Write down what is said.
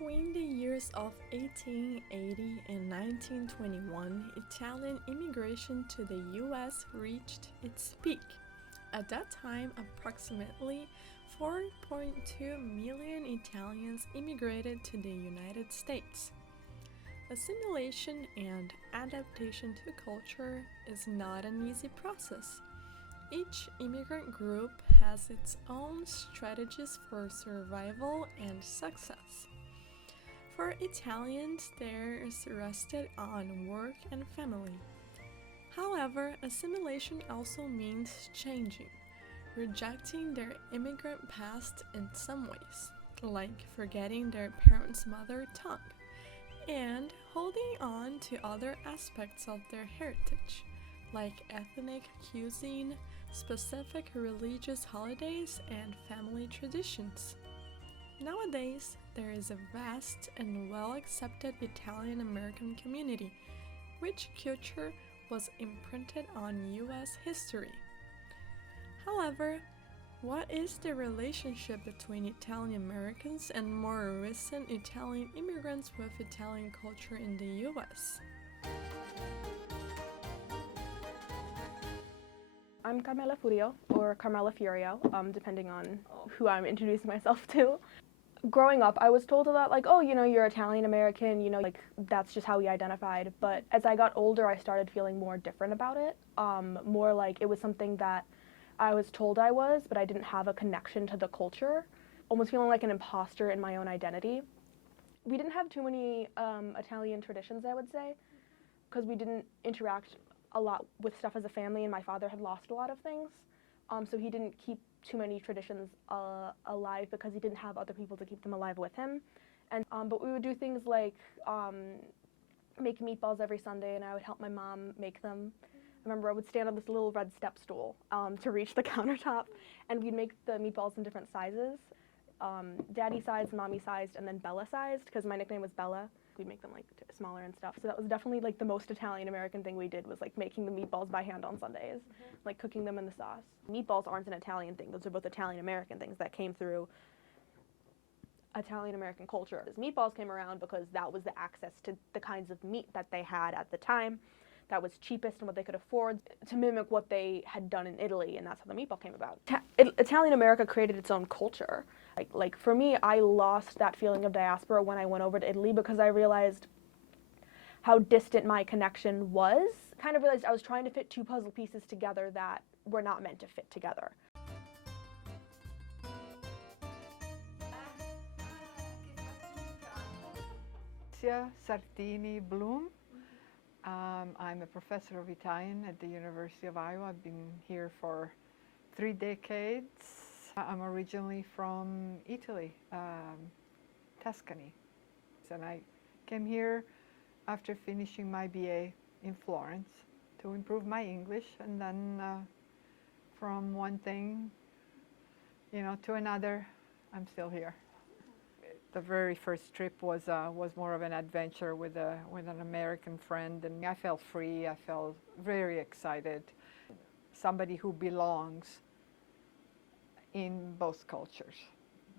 Between the years of 1880 and 1921, Italian immigration to the U.S. reached its peak. At that time, approximately 4.2 million Italians immigrated to the United States. Assimilation and adaptation to culture is not an easy process. Each immigrant group has its own strategies for survival and success. For Italians, theirs rested on work and family. However, assimilation also means changing, rejecting their immigrant past in some ways, like forgetting their parents' mother tongue, and holding on to other aspects of their heritage, like ethnic cuisine, specific religious holidays, and family traditions. Nowadays, there is a vast and well-accepted Italian-American community, which culture was imprinted on U.S. history. However, what is the relationship between Italian-Americans and more recent Italian immigrants with Italian culture in the U.S.? I'm Carmela Furio, or Carmela Furio, depending on who I'm introducing myself to. Growing up, I was told a lot, like, oh, you're Italian-American, like, that's just how we identified. But as I got older, I started feeling more different about it. More like it was something that I was told I was, but I didn't have a connection to the culture. Almost feeling like an imposter in my own identity. We didn't have too many Italian traditions, I would say, because we didn't interact a lot with stuff as a family, and my father had lost a lot of things. So he didn't keep too many traditions alive because he didn't have other people to keep them alive with him. And but we would do things like make meatballs every Sunday, and I would help my mom make them. I remember I would stand on this little red step stool to reach the countertop, and we'd make the meatballs in different sizes. Daddy sized, mommy sized, and then Bella sized, because my nickname was Bella. We'd make them like smaller and stuff. So that was definitely like the most Italian-American thing we did, was like making the meatballs by hand on Sundays, like cooking them in the sauce. Meatballs aren't an Italian thing. Those are both Italian-American things that came through Italian-American culture. Meatballs came around because that was the access to the kinds of meat that they had at the time that was cheapest and what they could afford, to mimic what they had done in Italy, and that's how the meatball came about. Italian-America created its own culture. Like for me, I lost that feeling of diaspora when I went over to Italy, because I realized how distant my connection was. Kind of realized I was trying to fit two puzzle pieces together that were not meant to fit together. Cinzia Sartini Blum. I'm a professor of Italian at the University of Iowa. I've been here for 3 decades. I'm originally from Italy, Tuscany. And I came here after finishing my BA in Florence to improve my English, and then from one thing, to another, I'm still here. The very first trip was more of an adventure with an American friend, and I felt free. I felt very excited. Somebody who belongs in both cultures.